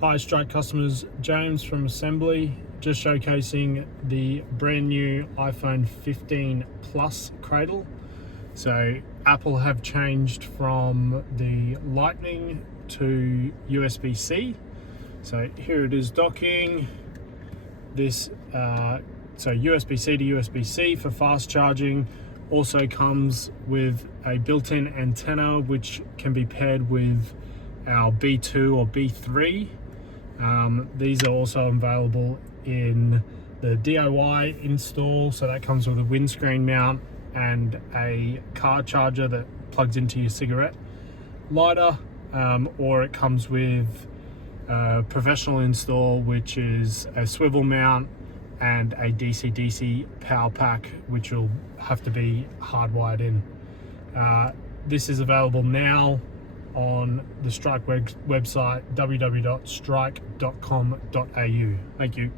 Hi Strike customers, James from Assembly, just showcasing the brand new iPhone 15 Plus Cradle. So Apple have changed from the Lightning to USB-C. So here it is docking. This so USB-C to USB-C for fast charging. Also comes with a built-in antenna which can be paired with our B2 or B3. These are also available in the DIY install, so that comes with a windscreen mount and a car charger that plugs into your cigarette lighter, or it comes with a professional install, which is a swivel mount and a DC-DC power pack, which will have to be hardwired in. This is available now on the Strike website, www.strike.com.au. Thank you.